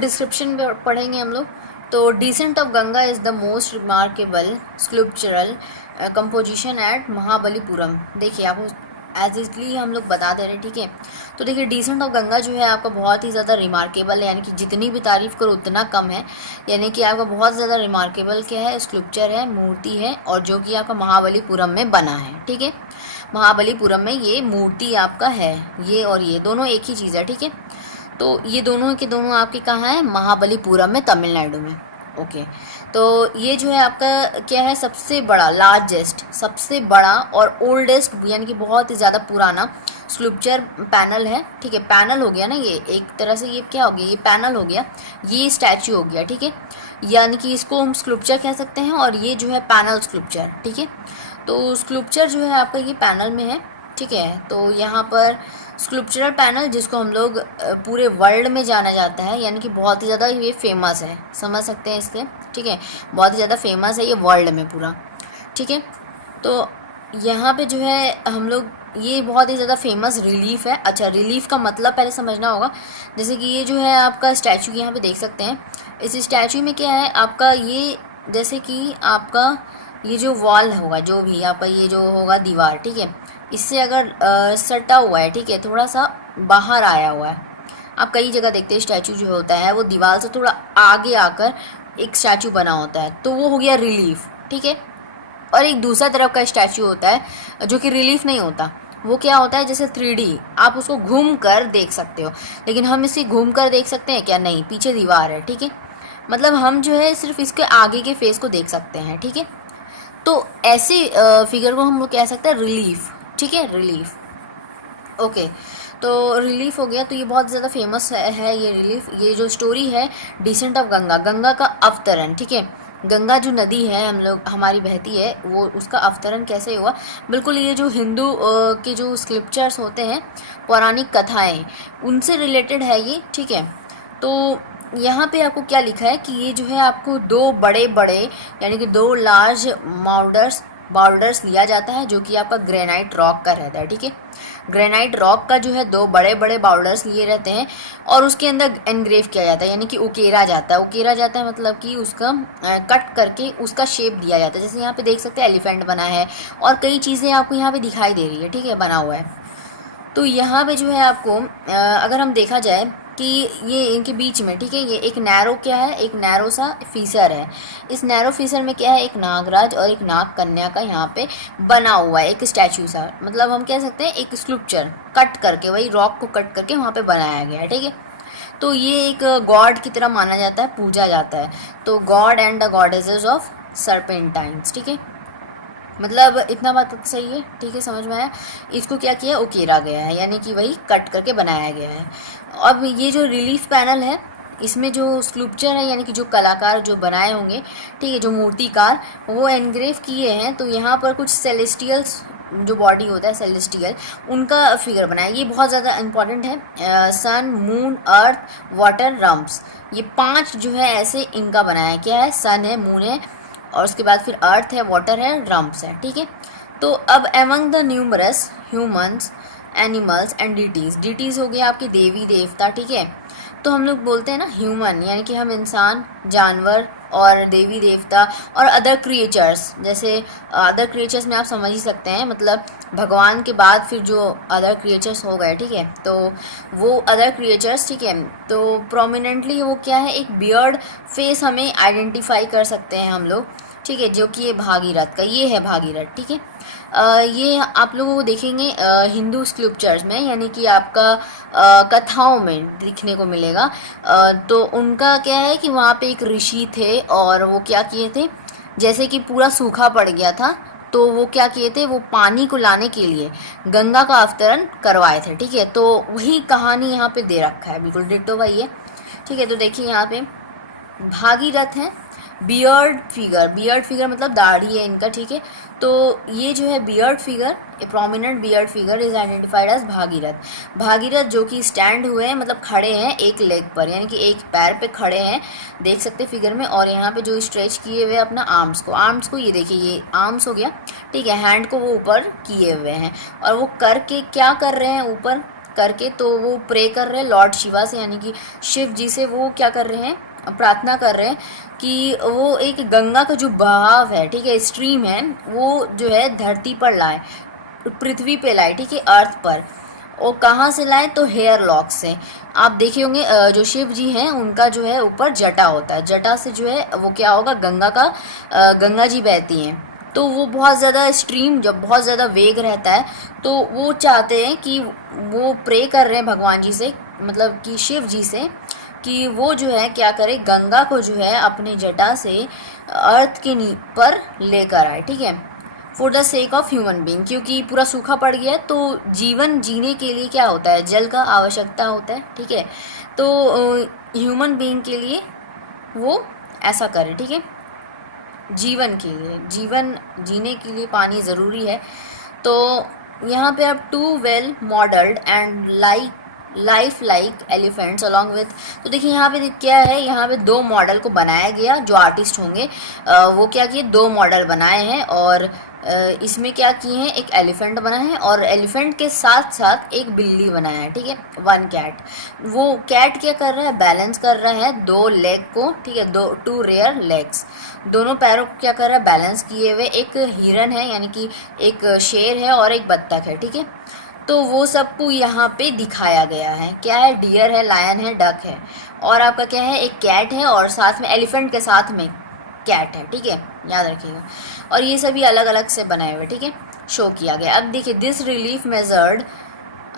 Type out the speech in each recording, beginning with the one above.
Description पढ़ेंगे हम लोग। तो descent of Ganga is the most remarkable sculptural composition at Mahabalipuram. देखिए आपको एज इजली हम लोग बता दे रहे हैं, ठीक है। तो देखिए डिसेंट ऑफ गंगा जो है आपका बहुत ही ज़्यादा रिमार्केबल है, यानी कि जितनी भी तारीफ़ करो उतना कम है। यानी कि आपका बहुत ज़्यादा रिमार्केबल क्या है, स्कल्पचर है, मूर्ति है, और जो कि आपका महाबलीपुरम में बना है, ठीक है। महाबलीपुरम में ये मूर्ति आपका है, ये और ये दोनों एक ही चीज़ है, ठीक है। तो ये दोनों के दोनों आपके कहाँ हैं, महाबलीपुरम में, तमिलनाडु में। ओके, तो ये जो है आपका क्या है, सबसे बड़ा, लार्जेस्ट, सबसे बड़ा और ओल्डेस्ट, यानी कि बहुत ही ज़्यादा पुराना स्कल्पचर पैनल है, ठीक है। पैनल हो गया ना, ये एक तरह से ये क्या हो गया, ये पैनल हो गया, ये स्टैचू हो गया, ठीक है। यानी कि इसको हम स्कल्पचर कह सकते हैं, और ये जो है पैनल स्कल्पचर, ठीक है। तो स्कल्पचर जो है आपका ये पैनल में है, ठीक है। तो यहाँ पर स्कल्पचरल पैनल, जिसको हम लोग पूरे वर्ल्ड में जाना जाता है, यानी कि बहुत ही ज़्यादा ये फेमस है, समझ सकते हैं इससे, ठीक है। बहुत ही ज़्यादा फेमस है ये वर्ल्ड में पूरा, ठीक है। तो यहाँ पे जो है हम लोग, ये बहुत ही ज़्यादा फेमस रिलीफ है। अच्छा, रिलीफ का मतलब पहले समझना होगा। जैसे कि ये जो है आपका स्टैचू, यहाँ पे देख सकते हैं, इस स्टैचू में क्या है आपका, ये जैसे कि आपका ये जो वॉल होगा, जो भी आपका ये जो होगा दीवार, ठीक है, इससे अगर सटा हुआ है, ठीक है, थोड़ा सा बाहर आया हुआ है। आप कई जगह देखते हैं स्टैचू जो होता है वो दीवार से थोड़ा आगे आकर एक स्टैचू बना होता है, तो वो हो गया रिलीफ, ठीक है। और एक दूसरा तरफ का स्टैचू होता है जो कि रिलीफ नहीं होता, वो क्या होता है, जैसे 3D, आप उसको घूम कर देख सकते हो। लेकिन हम इसे घूम कर देख सकते हैं क्या, नहीं, पीछे दीवार है, ठीक है। मतलब हम जो है सिर्फ इसके आगे के फेस को देख सकते हैं, ठीक है। तो ऐसे फिगर को हम लोग कह सकते हैं रिलीफ, ठीक है, रिलीफ। ओके, तो रिलीफ हो गया। तो ये बहुत ज़्यादा फेमस है ये रिलीफ। ये जो स्टोरी है डिसेंट ऑफ गंगा, गंगा का अवतरण, ठीक है। गंगा जो नदी है हम लोग हमारी बहती है, वो उसका अवतरण कैसे हुआ, बिल्कुल ये जो हिंदू के जो स्क्रिप्चर्स होते हैं, पौराणिक कथाएं, उनसे रिलेटेड है ये, ठीक है। तो यहाँ पे आपको क्या लिखा है कि ये जो है आपको दो बड़े बड़े, यानी कि दो लार्ज बाउल्डर्स लिया जाता है, जो कि आपका ग्रेनाइट रॉक का रहता है, ठीक है। ग्रेनाइट रॉक का जो है दो बड़े बड़े बाउल्डर्स लिए रहते हैं, और उसके अंदर एनग्रेव किया जाता है, यानी कि उकेरा जाता है। उकेरा जाता है मतलब कि उसका कट करके उसका शेप दिया जाता है। जैसे यहाँ पे देख सकते हैं एलिफेंट बना है, और कई चीज़ें आपको यहाँ पे दिखाई दे रही है, ठीक है, बना हुआ है। तो यहाँ पे जो है आपको अगर हम देखा जाए कि ये इनके बीच में, ठीक है, ये एक नैरो क्या है, एक नैरो सा फीसर है। इस नैरो फीसर में क्या है, एक नागराज और एक नाग कन्या का यहाँ पे बना हुआ है, एक स्टैचू सा, मतलब हम कह सकते हैं एक स्कल्पचर कट करके, वही रॉक को कट करके वहाँ पे बनाया गया है, ठीक है। तो ये एक गॉड की तरह माना जाता है, पूजा जाता है। तो god and the goddesses of serpentines, ठीक है। मतलब इतना बात सही है, ठीक है, समझ में आया। इसको क्या किया, उकेरा गया है, यानी कि वही कट करके बनाया गया है। अब ये जो रिलीफ पैनल है, इसमें जो स्कल्पचर है, यानी कि जो कलाकार जो बनाए होंगे, ठीक है, जो मूर्तिकार, वो एनग्रेव किए हैं। तो यहाँ पर कुछ सेलेस्टियल्स जो बॉडी होता है, सेलेस्टियल, उनका फिगर बनाया। ये बहुत ज़्यादा इंपॉर्टेंट है। सन, मून, अर्थ, वाटर, रम्स, ये 5 जो है ऐसे इनका बनाया। क्या है, सन है, मून है, और उसके बाद फिर अर्थ है, वाटर है, रम्स है, ठीक है। तो अब among the numerous humans, animals and deities हो गया आपके देवी देवता, ठीक है। तो हम लोग बोलते हैं ना ह्यूमन, यानी कि हम इंसान, जानवर, और देवी देवता और अदर क्रिएचर्स। जैसे अदर क्रिएचर्स में आप समझ ही सकते हैं, मतलब भगवान के बाद फिर जो अदर क्रिएचर्स हो गए, ठीक है। तो वो अदर क्रिएचर्स, ठीक है, तो प्रोमिनेंटली वो क्या है, एक बियर्ड फेस हमें आइडेंटिफाई कर सकते हैं हम लोग, ठीक है, जो कि ये भागीरथ का, ये है भागीरथ, ठीक है। ये आप लोगों को देखेंगे हिंदू स्क्रिप्चर्स में, यानी कि आपका कथाओं में दिखने को मिलेगा। तो उनका क्या है कि वहाँ पे एक ऋषि थे, और वो क्या किए थे, जैसे कि पूरा सूखा पड़ गया था, तो वो क्या किए थे, वो पानी को लाने के लिए गंगा का अवतरण करवाए थे, ठीक है। तो वही कहानी यहाँ पे दे रखा है, बिल्कुल डिट्टो भाई है, ठीक है। तो देखिए यहाँ पे भागीरथ हैं, बियर्ड फिगर मतलब दाढ़ी है इनका, ठीक है। तो ये जो है beard figure, a prominent beard figure is identified as Bhagirath, जो कि स्टैंड हुए हैं, मतलब खड़े हैं एक लेग पर, यानी कि एक पैर पे खड़े हैं, देख सकते हैं फिगर में। और यहाँ पे जो स्ट्रेच किए हुए अपना आर्म्स को ये देखिए, ये आर्म्स हो गया, ठीक है, हैंड को वो ऊपर किए हुए हैं, और वो करके क्या कर रहे हैं, ऊपर करके तो वो प्रे कर रहे हैं लॉर्ड शिवा से, यानी कि शिव जी से वो क्या कर रहे हैं, प्रार्थना कर रहे हैं कि वो एक गंगा का जो बहाव है, ठीक है, स्ट्रीम है, वो जो है धरती पर लाए, पृथ्वी पे लाए, ठीक है, अर्थ पर। और कहाँ से लाए, तो हेयर लॉक से। आप देखे होंगे जो शिव जी हैं उनका जो है ऊपर जटा होता है, जटा से जो है वो क्या होगा, गंगा जी बहती हैं। तो वो बहुत ज़्यादा स्ट्रीम, जब बहुत ज़्यादा वेग रहता है तो वो चाहते हैं कि वो प्रे कर रहे हैं भगवान जी से, मतलब कि शिव जी से, कि वो जो है क्या करे, गंगा को जो है अपने जटा से अर्थ के पर लेकर आए, ठीक है, for the sake of human being, क्योंकि पूरा सूखा पड़ गया है तो जीवन जीने के लिए क्या होता है, जल का आवश्यकता होता है, ठीक है। तो ह्यूमन बींग के लिए वो ऐसा करे, ठीक है, जीवन के लिए, जीवन जीने के लिए पानी ज़रूरी है। तो यहाँ पे अब 2 well modelled and life like elephants along with, तो देखिए यहाँ पे क्या है, यहाँ पे 2 मॉडल को बनाया गया, जो आर्टिस्ट होंगे वो क्या किए, 2 मॉडल बनाए हैं और इसमें क्या किए हैं, एक एलिफेंट बना है और एलिफेंट के साथ साथ एक बिल्ली बनाया है, ठीक है, 1 कैट। वो कैट क्या कर रहा है, बैलेंस कर रहा है 2 लेग को, ठीक है, 2 रेयर लेग्स, दोनों पैरों को क्या कर रहा है, बैलेंस किए हुए। एक हिरन है, यानी कि एक शेर है और एक बत्तख है, ठीक है। तो वो सबको यहाँ पे दिखाया गया है, क्या है, डियर है, लायन है, डक है, और आपका क्या है, एक कैट है और साथ में एलिफेंट के साथ में कैट है, ठीक है, याद रखिएगा। और ये सभी अलग अलग से बनाए हुए, ठीक है, शो किया गया। अब देखिए, this relief measured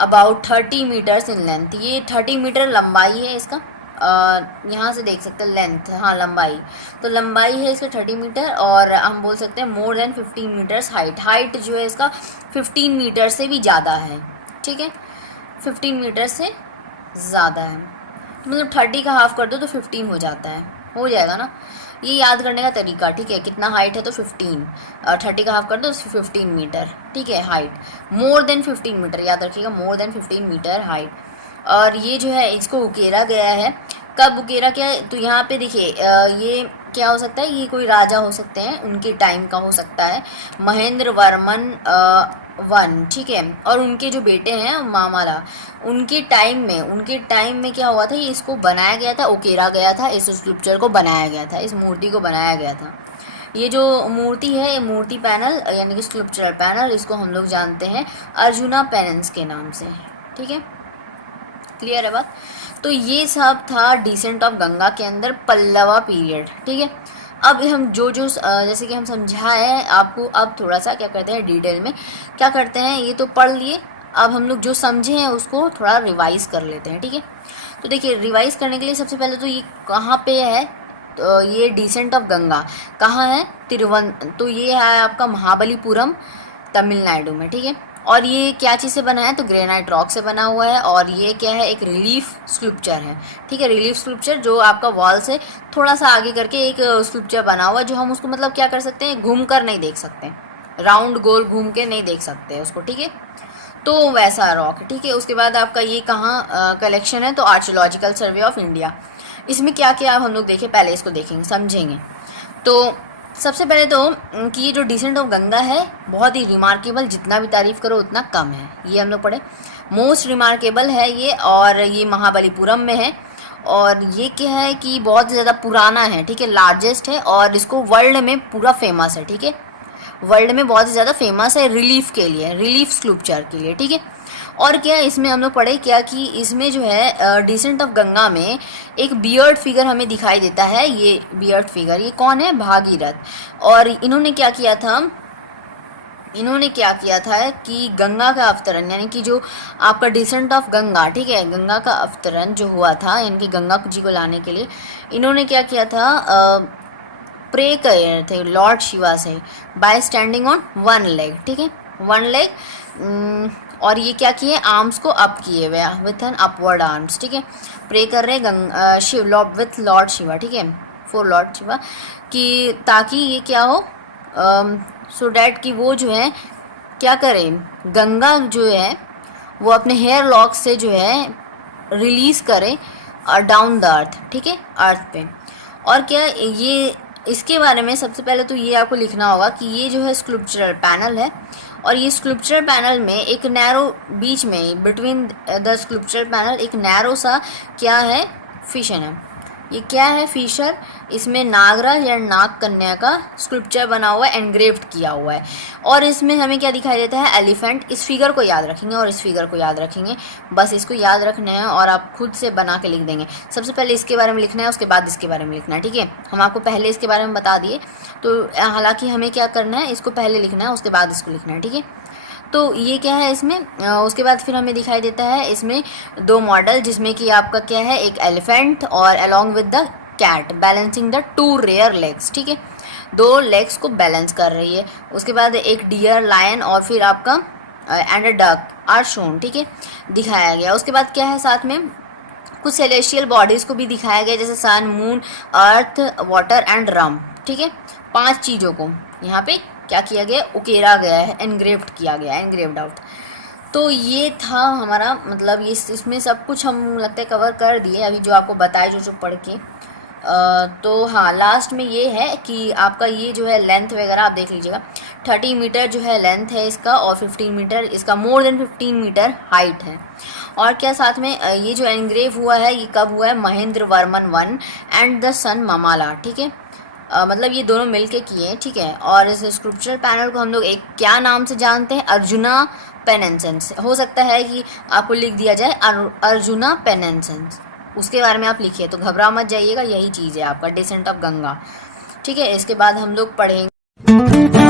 about 30 metres in length, ये 30 मीटर लंबाई है इसका, यहाँ से देख सकते हैं लेंथ, हाँ लंबाई, तो लंबाई है इसका 30 मीटर, और हम बोल सकते हैं मोर देन 15 मीटर्स हाइट जो है इसका 15 मीटर से भी ज़्यादा है, ठीक है, 15 मीटर से ज़्यादा है, तो मतलब 30 का हाफ कर दो तो 15 हो जाता है, हो जाएगा ना, ये याद करने का तरीका, ठीक है, कितना हाइट है तो 15, 30 का हाफ कर दो 15 मीटर, ठीक है, हाइट मोर देन 15 मीटर, याद रखिएगा, मोर देन 15 मीटर हाइट। और ये जो है इसको उकेरा गया है, कब उकेरा क्या है, तो यहाँ पे देखिए ये क्या हो सकता है, ये कोई राजा हो सकते हैं, उनके टाइम का हो सकता है, महेंद्र वर्मन 1, ठीक है, और उनके जो बेटे हैं मामाला, उनके टाइम में क्या हुआ था, ये इसको बनाया गया था, उकेरा गया था, इस स्कल्पचर को बनाया गया था, इस मूर्ति को बनाया गया था। ये जो मूर्ति है, ये मूर्ति पैनल यानी कि स्कल्पचरल पैनल, इसको हम लोग जानते हैं अर्जुना पेनेंस के नाम से, ठीक है, क्लियर है बात। तो ये सब था डिसेंट ऑफ गंगा के अंदर पल्लवा पीरियड, ठीक है। अब हम जो जैसे कि हम समझाए आपको, अब थोड़ा सा क्या करते हैं, डिटेल में क्या करते हैं, ये तो पढ़ लिए, अब हम लोग जो समझे हैं उसको थोड़ा रिवाइज कर लेते हैं, ठीक है। तो देखिए, रिवाइज करने के लिए सबसे पहले तो ये कहाँ पे है, तो ये डिसेंट ऑफ गंगा कहाँ है, तो ये है आपका महाबलीपुरम तमिलनाडु में, ठीक है। और ये क्या चीज़ से बना है, तो ग्रेनाइट रॉक से बना हुआ है, और ये क्या है, एक रिलीफ स्कल्पचर है, ठीक है, रिलीफ स्कल्पचर जो आपका वॉल से थोड़ा सा आगे करके एक स्कल्पचर बना हुआ है, जो हम उसको मतलब क्या कर सकते हैं, घूम कर नहीं देख सकते, राउंड गोल घूम के नहीं देख सकते उसको, ठीक है, तो वैसा रॉक, ठीक है। उसके बाद आपका ये कहाँ कलेक्शन है, तो आर्कियोलॉजिकल सर्वे ऑफ इंडिया, इसमें क्या क्या हम लोग देखें, पहले इसको देखेंगे समझेंगे। तो सबसे पहले तो कि ये जो डिसेंट ऑफ गंगा है बहुत ही रिमार्केबल, जितना भी तारीफ़ करो उतना कम है, ये हम लोग पढ़े, मोस्ट रिमार्केबल है ये, और ये महाबलीपुरम में है, और ये क्या है कि बहुत ज़्यादा पुराना है, ठीक है, लार्जेस्ट है, और इसको वर्ल्ड में पूरा फेमस है, ठीक है, वर्ल्ड में बहुत ही ज़्यादा फेमस है रिलीफ के लिए, रिलीफ स्कल्पचर के लिए, ठीक है। और क्या इसमें हम लोग पढ़े क्या कि इसमें जो है डिसेंट ऑफ गंगा में एक बियर्ड फिगर हमें दिखाई देता है, ये बियर्ड फिगर, ये कौन है, भागीरथ। और इन्होंने क्या किया था कि गंगा का अवतरण, यानी कि जो आपका डिसेंट ऑफ गंगा, ठीक है, गंगा का अवतरण जो हुआ था, यानी कि गंगा जी को लाने के लिए इन्होंने क्या किया था, प्रे कर रहे थे लॉर्ड शिवा से बाय स्टैंडिंग ऑन 1 लेग, ठीक है, 1 लेग, और ये क्या किए, आर्म्स को अप किए हुए विथ एन अपवर्ड आर्म्स, ठीक है, प्रे कर रहे Shiv lord with lord Shiva, ठीक है, फॉर लॉर्ड शिवा, कि ताकि ये क्या हो, सो डैट कि वो जो है क्या करें, गंगा जो है वो अपने हेयर लॉक से जो है रिलीज करे डाउन द अर्थ, ठीक है, अर्थ पे। और क्या ये इसके बारे में सबसे पहले तो ये आपको लिखना होगा कि ये जो है स्कल्पचरल पैनल है, और ये स्कल्पचरल पैनल में एक नैरो बीच में बिटवीन द स्कल्पचरल पैनल एक नैरो सा क्या है, फिशन है। ये क्या है, फिशर। इसमें नागराज या नाग कन्या का स्कल्पचर बना हुआ है, एनग्रेव्ड किया हुआ है, और इसमें हमें क्या दिखाई देता है, एलिफेंट। इस फिगर को याद रखेंगे और इस फिगर को याद रखेंगे, बस इसको याद रखना है और आप खुद से बना के लिख देंगे। सबसे पहले इसके बारे में लिखना है, उसके बाद इसके बारे में लिखना है, ठीक है। हम आपको पहले इसके बारे में बता दिए, तो हालांकि हमें क्या करना है, इसको पहले लिखना है, उसके बाद इसको लिखना है, ठीक है। तो ये क्या है इसमें, उसके बाद फिर हमें दिखाई देता है इसमें दो मॉडल, जिसमें कि आपका क्या है, एक एलिफेंट और along with the cat balancing the two rear legs, ठीक है, दो लेग्स को बैलेंस कर रही है। उसके बाद एक डियर, लायन और फिर आपका and a duck are shown, ठीक है, दिखाया गया। उसके बाद क्या है, साथ में कुछ सेलेस्टियल बॉडीज़ को भी दिखाया गया, जैसे सन, मून, अर्थ, वाटर एंड रम, ठीक है। 5 चीज़ों को यहाँ पे क्या किया गया, उकेरा गया है, एनग्रेव्ड किया गया है, एनग्रेव्ड आउट। तो ये था हमारा मतलब ये, इसमें सब कुछ हम लगता है कवर कर दिए अभी, जो आपको बताए जो पढ़ के। तो हाँ, लास्ट में ये है कि आपका ये जो है लेंथ वगैरह आप देख लीजिएगा, 30 मीटर जो है लेंथ है इसका, और 15 मीटर इसका, मोर देन 15 मीटर हाइट है। और क्या साथ में ये जो एनग्रेव हुआ है, ये कब हुआ है, महेंद्र वर्मन 1 एंड द सन ममाला, ठीक है। मतलब ये दोनों मिलके किए हैं, ठीक है। और इस स्क्रिप्चरल पैनल को हम लोग एक क्या नाम से जानते हैं, अर्जुना पेनेंसेंस। हो सकता है कि आपको लिख दिया जाए अर्जुना पेनेंसेंस, उसके बारे में आप लिखिए, तो घबरा मत जाइएगा, यही चीज़ है आपका डिसेंट ऑफ गंगा, ठीक है। इसके बाद हम लोग पढ़ेंगे